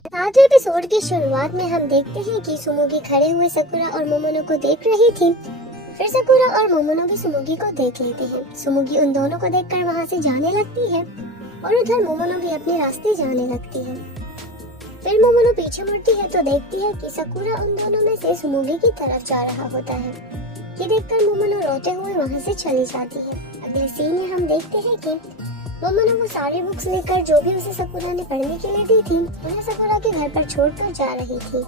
आज एपिसोड की शुरुआत में हम देखते हैं कि सुमुगी खड़े हुए सकुरा और मोमोनो को देख रही थी। फिर सकुरा और मोमोनो भी सुमुगी को देख लेते हैं। सुमुगी उन दोनों को देखकर वहाँ से जाने लगती है और उधर मोमोनो भी अपने रास्ते जाने लगती है। फिर मोमोनो पीछे मुड़ती है तो देखती है कि सकुरा उन दोनों में से सुमुगी की तरफ जा रहा होता है। ये देखकर मोमोनो रोते हुए वहाँ से चली जाती है। अगले सीन में हम देखते हैं कि मोमोनो वो सारी बुक्स लेकर जो भी उसे सकुरा ने पढ़ने के लिए दी थी उन्हें सकुरा के घर पर छोड़कर जा रही थी,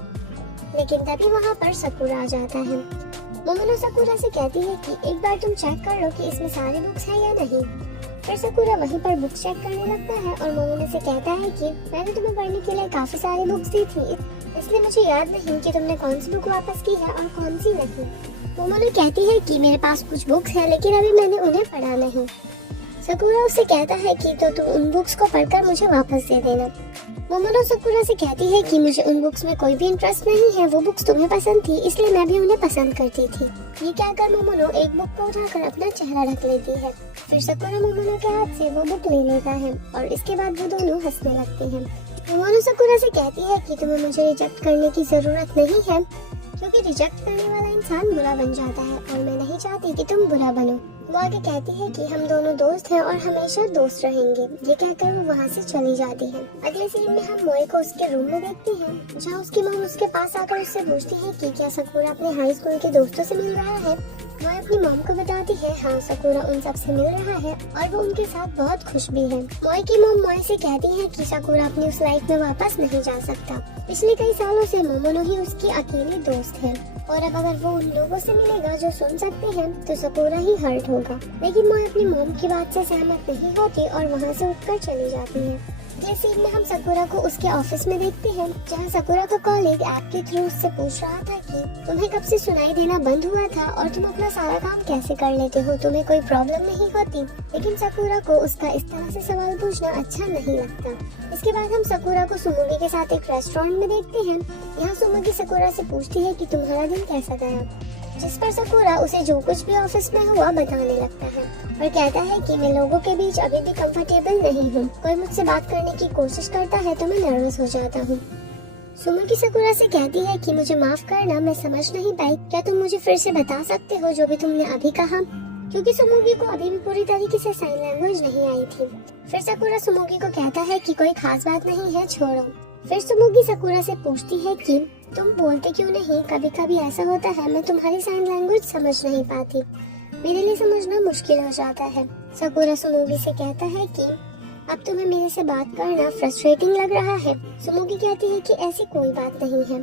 लेकिन तभी वहाँ पर सकुरा आ जाता है। मोमोनो सकुरा से कहती है कि एक बार तुम चेक कर लो कि इसमें सारी बुक्स हैं या नहीं। फिर सकुरा वहीं पर बुक्स चेक करने लगता है और मोमोनो से कहता है कि मैंने तुम्हें पढ़ने के लिए काफी सारी बुक्स दी थी, इसलिए मुझे याद नहीं कि तुमने कौन सी बुक वापस की है और कौन सी नहीं। मोमोनो कहती है कि मेरे पास कुछ बुक्स है लेकिन अभी मैंने उन्हें पढ़ा नहीं। सकुरा उससे कहता है कि तो तुम उन बुक्स को पढ़कर मुझे वापस दे देना। मोमोनो सकुरा से कहती है कि मुझे उन बुक्स में कोई भी इंटरेस्ट नहीं है, वो बुक्स तुम्हें पसंद थी इसलिए मैं भी उन्हें पसंद करती थी। ये कहकर मोमोनो एक बुक को उठाकर अपना चेहरा ढक लेती है। फिर सकुरा मोमोनो के हाथ से वो बुक ले लेता है और इसके बाद वो दोनों हंसने लगते हैं। मोमोनो सकुरा से कहती है कि तुम्हें मुझे रिजेक्ट करने की जरूरत नहीं है, क्योंकि रिजेक्ट करने वाला इंसान बुरा बन जाता है और मैं नहीं चाहती कि तुम बुरा बनो। वो आगे कहती है कि हम दोनों दोस्त हैं और हमेशा दोस्त रहेंगे। ये कहकर वो वहाँ से चली जाती है। अगले सीन में हम मोए को उसके रूम में देखते हैं, जहाँ उसकी मॉम उसके पास आकर उससे पूछती है कि क्या सकुरा अपने हाई स्कूल के दोस्तों से मिल रहा है। मोए अपनी मॉम को बताती है हाँ, सकुरा उन सब से मिल रहा है और वो उनके साथ बहुत खुश भी है। मोए की मॉम मोए से कहती है कि सकुरा अपनी उस लाइफ में वापस नहीं जा सकता। पिछले कई सालों से मोमोनो ही उसकी अकेली दोस्त है और अब अगर वो उन लोगों से मिलेगा जो सुन सकते हैं तो सकुरा ही हर्ट होगा। लेकिन मोए अपनी मॉम की बात से सहमत नहीं होती और वहाँ से उठकर चली जाती है। अगले सीन में हम सकुरा को उसके ऑफिस में देखते हैं, जहाँ सकुरा का कॉलीग ऐप के थ्रू उससे पूछ रहा था कि तुम्हें कब से सुनाई देना बंद हुआ था और तुम अपना सारा काम कैसे कर लेते हो, तुम्हें कोई प्रॉब्लम नहीं होती। लेकिन सकुरा को उसका इस तरह से सवाल पूछना अच्छा नहीं लगता। इसके बाद हम सकुरा को सुमुगी के साथ एक रेस्टोरेंट में देखते हैं। यहाँ सुमुगी सकुरा से पूछती है कि तुम्हारा दिन कैसा गया, जिस पर सकुरा उसे जो कुछ भी ऑफिस में हुआ बताने लगता है और कहता है कि मैं लोगों के बीच अभी भी कंफर्टेबल नहीं हूँ। कोई मुझसे बात करने की कोशिश करता है तो मैं नर्वस हो जाता हूँ। सुमुगी सकुरा से कहती है कि मुझे माफ करना, मैं समझ नहीं पाई, क्या तुम मुझे फिर से बता सकते हो जो भी तुमने अभी कहा, क्योंकि सुमुगी को अभी भी पूरी तरीके से साइन लैंग्वेज नहीं आई थी। फिर सकुरा सुमुगी को कहता है कि कोई खास बात नहीं है, छोड़ो। फिर सुमुगी सकुरा से पूछती है कि तुम बोलते क्यों नहीं, कभी कभी ऐसा होता है मैं तुम्हारी साइन लैंग्वेज समझ नहीं पाती, मेरे लिए समझना मुश्किल हो जाता है। सकुरा सुमुगी से कहता है कि अब तुम्हें मेरे से बात करना फ्रस्ट्रेटिंग लग रहा है। सुमुगी कहती है कि ऐसी कोई बात नहीं है।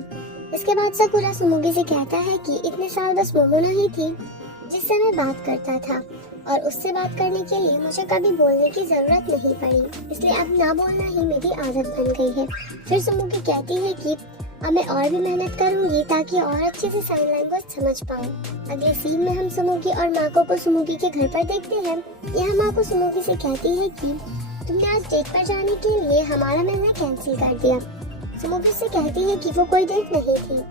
इसके बाद सकुरा सुमुगी से कहता है कि इतने साल बस मोमोनो ही थी जिससे मैं बात करता था और उससे बात करने के लिए मुझे कभी बोलने की जरूरत नहीं पड़ी, इसलिए अब ना बोलना ही मेरी आदत बन गई है। फिर सुमुगी कहती है कि अब मैं और भी मेहनत करूंगी ताकि और अच्छे से साइन लैंग्वेज समझ पाऊं। अगले सीन में हम सुमुगी और माको को सुमुगी के घर पर देखते हैं। यहाँ माको सुमुगी से कहती है कि तुमने आज डेट पर जाने के लिए हमारा मिलना कैंसिल कर दिया। सुमुगी से कहती है कि वो कोई डेट नहीं थी,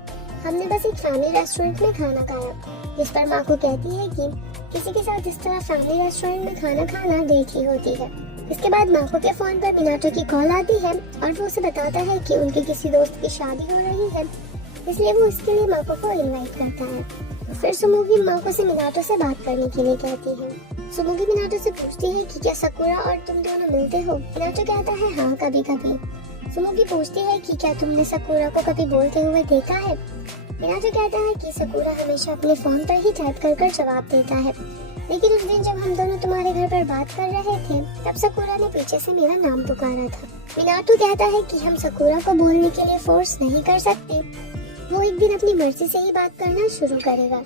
हमने बस एक फैमिली रेस्टोरेंट में खाना खाया। जिस पर माको कहती है कि किसी के साथ इस तरह फैमिली रेस्टोरेंट में खाना खाना डेट ही होती है। इसके बाद माको के फोन पर मिनाटो की कॉल आती है और वो उसे बताता है कि उनके किसी दोस्त की शादी हो रही है, इसलिए वो इसके लिए माको को इनवाइट करता है। फिर सुमुगी माको से मिनाटो से बात करने के लिए कहती है। सुमुगी मिनाटो से पूछती है कि क्या सकुरा और तुम दोनों मिलते हो। मिनाटो कहता है हाँ, कभी कभी। सुमुगी पूछती है कि क्या तुमने सकुरा को कभी बोलते हुए देखा है। मिनाटो कहता है कि सकुरा हमेशा अपने फोन पर ही टाइप कर जवाब देता है, लेकिन उस दिन जब हम दोनों तुम्हारे घर पर बात कर रहे थे तब सकुरा ने पीछे से मेरा नाम पुकारा था। मिनाटो कहता है कि हम सकुरा को बोलने के लिए फोर्स नहीं कर सकते, वो एक दिन अपनी मर्जी से ही बात करना शुरू करेगा।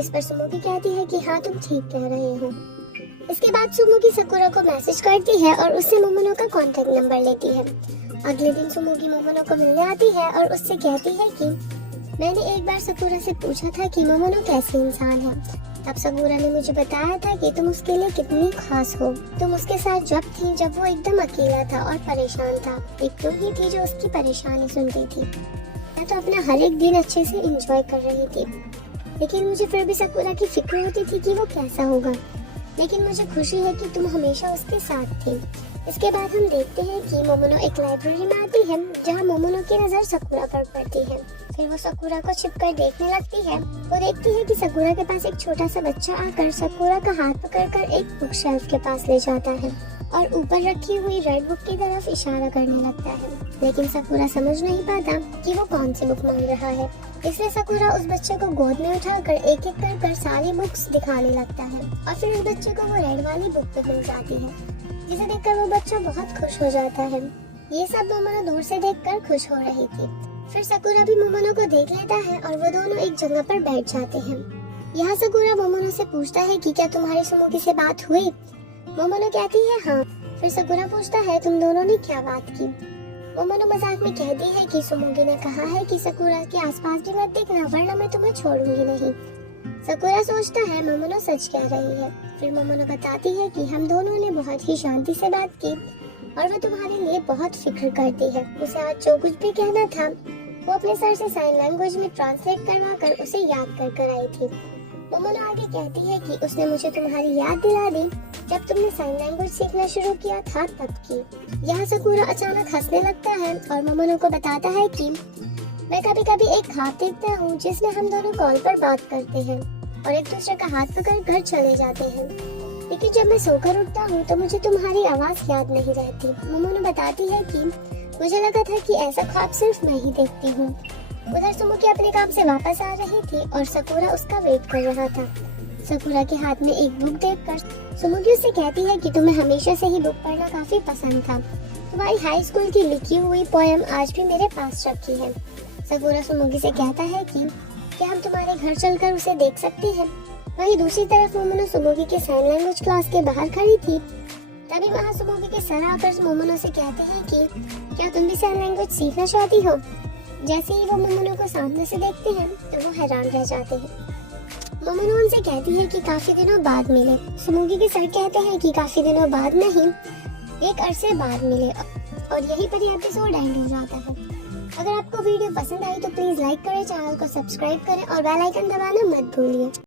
इस पर सुमुगी कहती है कि हाँ, तुम ठीक कह रहे हो। इसके बाद सुमुगी सकुरा को मैसेज करती है और उससे मोमोनो का कॉन्टेक्ट नंबर लेती है। अगले दिन सुमुगी मोमोनो को मिलने आती है और उससे कहती है कि मैंने एक बार सकुरा से पूछा था कि मोमोनो कैसे इंसान है। तब सकुरा ने मुझे बताया था कि तुम उसके लिए कितनी खास हो। तुम उसके साथ जब थी जब वो एकदम अकेला था और परेशान था, एक तुम ही थी जो उसकी परेशानी सुनती थी। मैं तो अपना हर एक दिन अच्छे से एंजॉय कर रही थी, लेकिन मुझे फिर भी सकुरा की फिक्र होती थी कि वो कैसा होगा। लेकिन मुझे खुशी है कि तुम हमेशा उसके साथ थी। इसके बाद हम देखते हैं कि मोमोनो एक लाइब्रेरी में आती है जहाँ मोमोनो की नजर सकुरा पर पड़ती है। फिर वो सकुरा को छिपकर देखने लगती है। वो देखती है कि सकुरा के पास एक छोटा सा बच्चा आकर सकुरा का हाथ पकड़कर एक बुक शेल्फ के पास ले जाता है और ऊपर रखी हुई रेड बुक की तरफ इशारा करने लगता है। लेकिन सकुरा समझ नहीं पाता कि वो कौन सी बुक मांग रहा है, इसलिए सकुरा उस बच्चे को गोद में उठाकर एक एक कर सारी बुक्स दिखाने लगता है और फिर उस बच्चे को वो रेड वाली बुक पे मिल जाती है, जिसे देखकर वो बच्चा बहुत खुश हो जाता है। ये सब मोमोनो दूर से देखकर खुश हो रही थी। फिर सकुरा भी मोमोनो को देख लेता है और वो दोनों एक जगह पर बैठ जाते हैं। यहाँ सकुरा मोमोनो से पूछता है कि क्या तुम्हारी सुमुगी से बात हुई? मोमोनो कहती है हाँ। फिर सकुरा पूछता है तुम दोनों ने क्या बात की? मोमोनो मजाक में कहती है कि सुमुगी ने कहा है कि सकुरा के आसपास भी मत देखना वरना मैं तुम्हें छोड़ूंगी नहीं। सकुरा सोचता है मोमोनो सच कह रही है। फिर मोमोनो बताती है कि हम दोनों ने बहुत ही शांति से बात की और वो तुम्हारे लिए बहुत फिक्र करती है। उसे आज जो कुछ भी कहना था वो अपने सर से साइन लैंग्वेज में ट्रांसलेट करवा कर उसे याद कर आई थी। मोमोनो आगे कहती है कि उसने मुझे तुम्हारी याद दिला दी जब तुमने साइन लैंग्वेज सीखना शुरू किया था तब की। यहाँ सकुरा अचानक हंसने लगता है और मोमोनो को बताता है कि मैं कभी कभी एक ख्वाब देखता हूँ जिसमें हम दोनों कॉल पर बात करते हैं और एक दूसरे का हाथ पकड़ घर चले जाते हैं, लेकिन जब मैं सोकर उठता हूँ तो मुझे तुम्हारी आवाज याद नहीं रहती। मोमोनो बताती है कि मुझे लगा था कि ऐसा ख्वाब सिर्फ मैं ही देखती हूँ। उधर सुमुकी अपने काम से वापस आ रही थी और सकुरा उसका वेट कर रहा था। सकुरा के हाथ में एक बुक देखकर सुमुकी उससे कहती है कि तुम्हें हमेशा से ही बुक पढ़ना काफी पसंद था। तुम्हारी हाई स्कूल की लिखी हुई पोएम आज भी मेरे पास रखी है। सकुरा सुमुकी से कहता है कि क्या हम तुम्हारे घर चलकर उसे देख सकते हैं? वहीं दूसरी तरफ मोमोनो सुमुकी के साइन लैंग्वेज क्लास के बाहर खड़ी थी। तभी वहाँ सुमुकी के सर आकर मोमोनो से कहते हैं कि क्या तुम भी साइन लैंग्वेज सीखना चाहती हो? जैसे ही वो मोमोनो को सामने से देखते हैं तो वो हैरान रह जाते हैं। मोमोनो उनसे कहती है कि काफी दिनों बाद मिले। सुमुकी के सर कहते हैं कि काफी दिनों बाद नहीं, एक अरसे बाद मिले और यहीं पर ये एपिसोड एंड हो जाता है। अगर आपको वीडियो पसंद आई तो प्लीज लाइक करें, चैनल को सब्सक्राइब करें और बेल आइकन दबाना मत भूलिए।